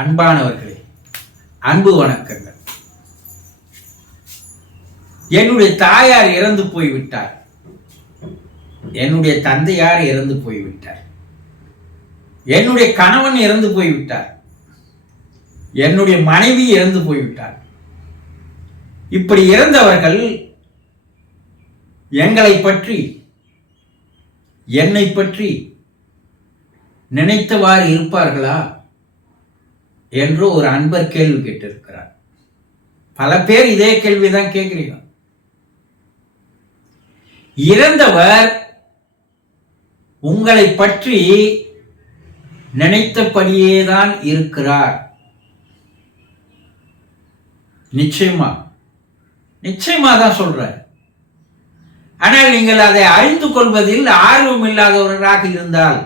அன்பானவர்களே, அன்பு வணக்கங்கள். என்னுடைய தாயார் இறந்து போய்விட்டார். என்னுடைய தந்தையார் இறந்து போய்விட்டார். என்னுடைய கணவன் இறந்து போய்விட்டார். என்னுடைய மனைவி இறந்து போய்விட்டார். இப்படி இறந்தவர்கள் எங்களை பற்றி, என்னை பற்றி நினைத்தவாறு இருப்பார்களா என்று ஒரு அன்பர் கேள்வி கேட்டிருக்கிறார். பல பேர் இதே கேள்விதான் கேட்கிறீங்க. இறந்தவர் உங்களை பற்றி நினைத்தபடியேதான் இருக்கிறார். நிச்சயமா தான் சொல்றார். ஆனால் நீங்கள் அதை அறிந்து கொள்வதில் ஆர்வம் இல்லாதவர்களாக இருந்தால்,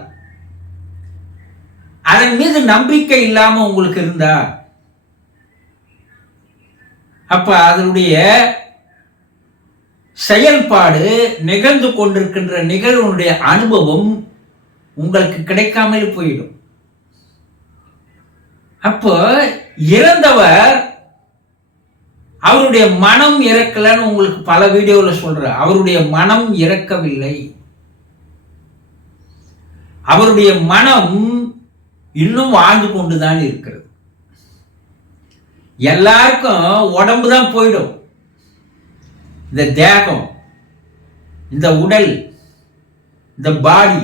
அதன் மீது நம்பிக்கை இல்லாம உங்களுக்கு இருந்தா, அப்ப அதனுடைய செயல்பாடு, நிகழ்ந்து கொண்டிருக்கின்ற நிகழ்வுடைய அனுபவம் உங்களுக்கு கிடைக்காமல் போயிடும். அப்போ இறந்தவர் அவருடைய மனம் இறக்கலன்னு உங்களுக்கு பல வீடியோல சொல்ற. அவருடைய மனம் இறக்கவில்லை. அவருடைய மனம் இன்னும் வாழ்ந்து கொண்டுதான் இருக்கிறது. எல்லாருக்கும் உடம்பு தான் போயிடும். இந்த தேகம், இந்த உடல், இந்த பாடி,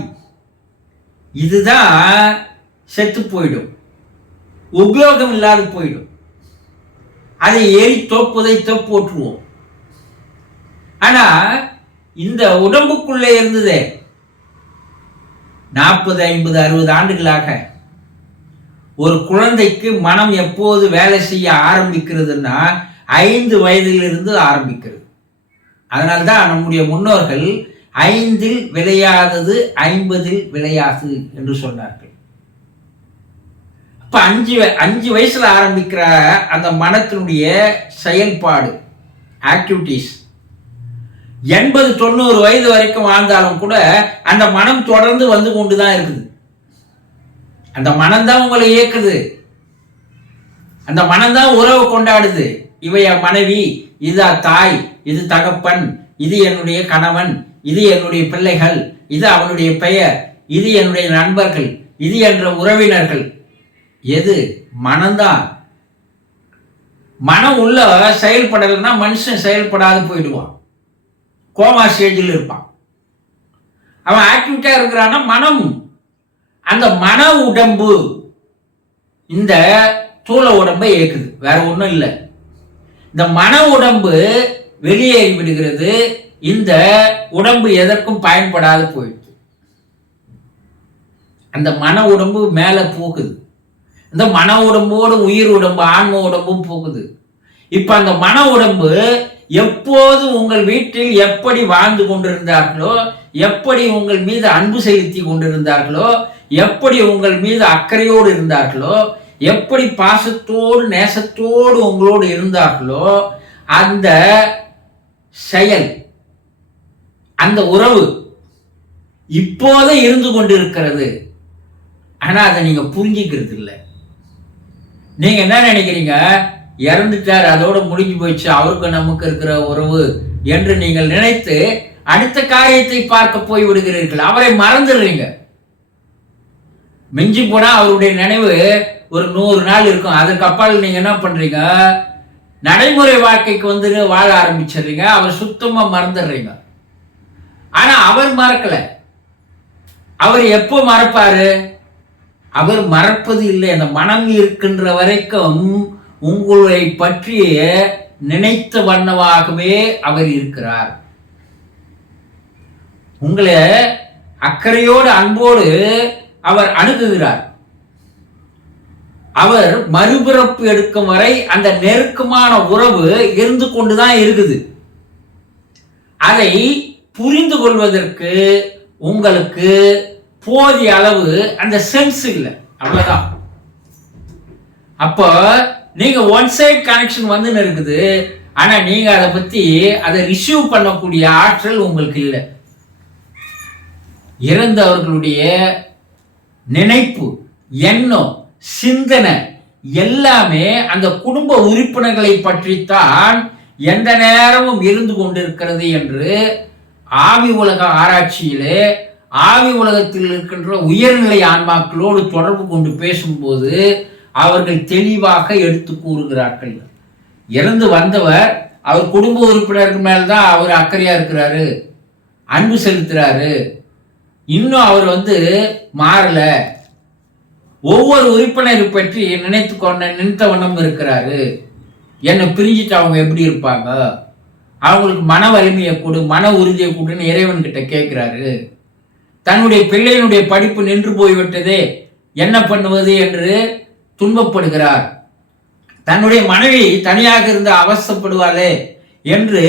இதுதான் செத்து போயிடும், உபயோகம் இல்லாது போயிடும். அதை ஏறி புதைத்த போற்றுவோம். ஆனா இந்த உடம்புக்குள்ளே இருந்ததே 40, 50, 60 ஆண்டுகளாக ஒரு குழந்தைக்கு மனம் எப்போது வேலை செய்ய ஆரம்பிக்கிறதுன்னா 5 வயதிலிருந்து ஆரம்பிக்கிறது. அதனால்தான் நம்முடைய முன்னோர்கள் 5 விளையாதது 50 விளையாது என்று சொன்னார்கள். அப்ப 5 வயசுல ஆரம்பிக்கிற அந்த மனத்தினுடைய செயல்பாடு, ஆக்டிவிட்டிஸ் 80-90 வயது வரைக்கும் வாழ்ந்தாலும் கூட அந்த மனம் தொடர்ந்து வந்து கொண்டுதான் இருக்குது. அந்த மனம்தான் உங்களை இயக்குது. அந்த மனம்தான் உறவு கொண்டாடுது. இவைய மனைவி, இதா தாய், இது தகப்பன், இது என்னுடைய கணவன், இது என்னுடைய பிள்ளைகள், இது அவனுடைய பெயர், இது என்னுடைய நண்பர்கள், இது என்ற உறவினர்கள். எது? மனம்தான். மனம் உள்ள செயல்படலைன்னா மனுஷன் செயல்படாது போயிடுவான். கோமா ஸ்டேஜில் இருப்பான். அவன் ஆக்டிவிட்டா இருக்கிறான்னா மனம், அந்த மன உடம்பு இந்த தூள உடம்பை இயக்குது. வேற ஒண்ணும் இல்லை. இந்த மன உடம்பு வெளியேறி விடுகிறது. இந்த உடம்பு எதற்கும் பயன்படாது போயிடுது. அந்த மன உடம்பு மேல போகுது. இந்த மன உடம்போடு உயிர் உடம்பு, ஆன்ம உடம்பும் போகுது. இப்ப அந்த மன உடம்பு எப்போது உங்கள் வீட்டில் எப்படி வாழ்ந்து கொண்டிருந்தார்களோ, எப்படி உங்கள் மீது அன்பு செலுத்தி கொண்டிருந்தார்களோ, எப்படி உங்கள் மீது அக்கறையோடு இருந்தார்களோ, எப்படி பாசத்தோடு நேசத்தோடு உங்களோடு இருந்தார்களோ, அந்த செயல், அந்த உறவு இப்போதே இருந்து கொண்டிருக்கிறது. ஆனா அதை நீங்க புரிஞ்சிக்கிறது இல்லை. நீங்க என்ன நினைக்கிறீங்க? இறந்துட்டார், அதோட முடிஞ்சு போயிடுச்சு, அவருக்கு நமக்கு இருக்கிற உறவு என்று நீங்கள் நினைத்து அடுத்த காரியத்தை பார்க்க போய் விடுகிறீர்கள். அவரை மறந்துடுறீங்க. மிஞ்சி போனா அவருடைய நினைவு ஒரு 100 நாள் இருக்கும். அதற்கு அப்பால் நீங்க என்ன பண்றீங்க? நடைமுறை வாழ்க்கைக்கு வந்து வாழ ஆரம்பிச்சிடுறீங்க. அவர் சுத்தமா மறந்துடுறீங்க. ஆனா அவர் மறக்கல. அவர் எப்போ மறப்பாரு? அவர் மறப்பது இல்லை. அந்த மனம் இருக்கின்ற வரைக்கும் உங்களை பற்றிய நினைத்த வண்ணமாகவே அவர் இருக்கிறார். உங்களை அக்கறையோடு அன்போடு அவர் அணுகுகிறார். அவர் மறுபிறப்பு எடுக்கும் வரை அந்த நெருக்கமான உறவு இருந்து கொண்டுதான் இருக்குது. அதை புரிந்து கொள்வதற்கு உங்களுக்கு போதிய அளவு அந்த சென்ஸ் இல்லை. அவ்வளவுதான். அப்போ நீங்க ஒன் சைட் கனெக்ஷன் வந்து இருக்குது. ஆனா நீங்க அதை ரிசீவ் பண்ணக்கூடிய ஆற்றல் உங்களுக்கு இல்லை. இறந்தவர்களுடைய நினைப்பு, எண்ணம், சிந்தனை எல்லாமே அந்த குடும்ப உறுப்பினர்களை பற்றித்தான் எந்த நேரமும் இருந்து கொண்டிருக்கிறது என்று ஆவி உலக ஆராய்ச்சியிலே ஆவி உலகத்தில் இருக்கின்ற உயர்நிலை ஆன்மாக்களோடு தொடர்பு கொண்டு பேசும்போது அவர்கள் தெளிவாக எடுத்து கூறுகிறார்கள். இறந்து வந்தவர் அவர் குடும்ப உறுப்பினருக்கு மேல்தான் அவர் அக்கறையா இருக்கிறாரு, அன்பு செலுத்துறாரு, இன்னும் அவர் மாறல, ஒவ்வொரு உறுப்பினரை பற்றி நினைத்த வண்ணம் இருக்கிறாரு. என்னை பிரிஞ்சுட்டு அவங்க எப்படி இருப்பாங்க, அவங்களுக்கு மன வலிமையை கொடு, மன உறுதியை கொடுன்னு இறைவன் கிட்ட கேட்கிறாரு. தன்னுடைய பிள்ளையினுடைய படிப்பு நின்று போய்விட்டதே, என்ன பண்ணுவது என்று துன்பப்படுகிறார். தன்னுடைய மனைவி தனியாக இருந்து அவசப்படுவாளே என்று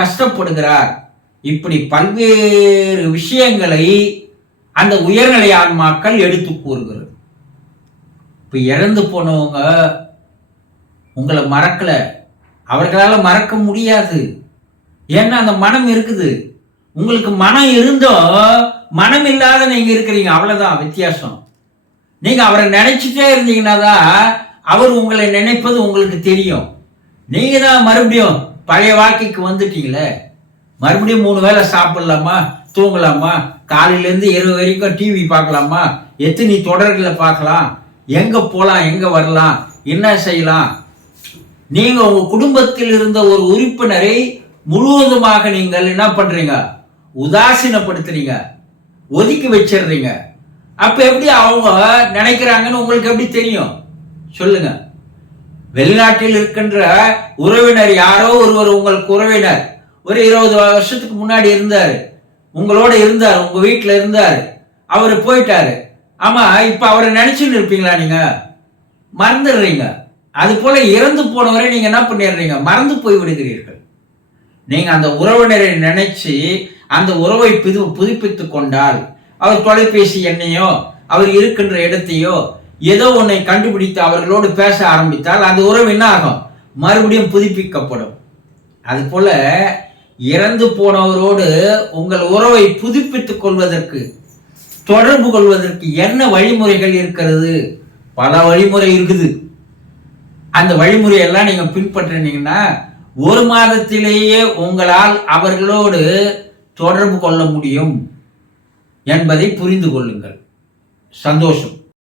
கஷ்டப்படுகிறார். இப்படி பல்வேறு விஷயங்களை அந்த உயர்நிலை ஆன்மாக்கள் எடுத்து கூறுகிறது. இப்ப இறந்து போனவங்க உங்களை மறக்கல, அவர்களால் மறக்க முடியாது. ஏன்னா அந்த மனம் இருக்குது. உங்களுக்கு மனம் இருந்தோ மனம் இல்லாத நீங்க இருக்கிறீங்க, அவ்வளவுதான் வித்தியாசம். நீங்க அவரை நினைச்சுட்டே இருந்தீங்கன்னா தான் அவர் உங்களை நினைப்பது உங்களுக்கு தெரியும். நீங்க தான் மறுபடியும் பழைய வாழ்க்கைக்கு வந்துட்டீங்களே. மறுபடியும் 3 வேளை சாப்பிடலாமா, தூங்கலாமா, காலையிலேருந்து இரவு வரைக்கும் டிவி பார்க்கலாமா, எத்தனை தொடர்களை பார்க்கலாம், எங்க போலாம், எங்க வரலாம், என்ன செய்யலாம். நீங்க உங்க குடும்பத்தில் இருந்த ஒரு உறுப்பினரை முழுவதுமாக நீங்கள் என்ன பண்றீங்க, உதாசீனப்படுத்துறீங்க, ஒதுக்கி வச்சிடுறீங்க. அப்ப எப்படி அவங்க நினைக்கிறாங்கன்னு உங்களுக்கு எப்படி தெரியும் சொல்லுங்க? வெளிநாட்டில் இருக்கின்ற உறவினர் யாரோ ஒருவர், உங்களுக்கு உறவினர், ஒரு 20 வருஷத்துக்கு முன்னாடி இருந்தாரு, உங்களோட இருந்தார், உங்க வீட்டுல இருந்தாரு, அவரு போயிட்டாரு. ஆமா, இப்ப அவரை நினைச்சுன்னு இருப்பீங்களா? நீங்க மறந்துடுறீங்க. அது போல இறந்து போனவரை நீங்க என்ன பண்ணிடுறீங்க, மறந்து போய் விடுகிறீர்கள். நீங்க அந்த உறவினரை நினைச்சு அந்த உறவை புதுப்பித்துக் கொண்டால், அவர் தொலைபேசி எண்ணையோ அவர் இருக்கின்ற இடத்தையோ ஏதோ ஒன்றை கண்டுபிடித்து அவர்களோடு பேச ஆரம்பித்தால் அந்த உறவு என்ன ஆகும், மறுபடியும் புதுப்பிக்கப்படும். அது போல இறந்து போனவரோடு உங்கள் உறவை புதுப்பித்துக் கொள்வதற்கு, தொடர்பு கொள்வதற்கு என்ன வழிமுறைகள் இருக்கிறது? பல வழிமுறை இருக்குது. அந்த வழிமுறையெல்லாம் நீங்க பின்பற்றினீங்கன்னா 1 மாதத்திலேயே உங்களால் அவர்களோடு தொடர்பு கொள்ள முடியும் என்பதை புரிந்து கொள்ளுங்கள். சந்தோஷம்.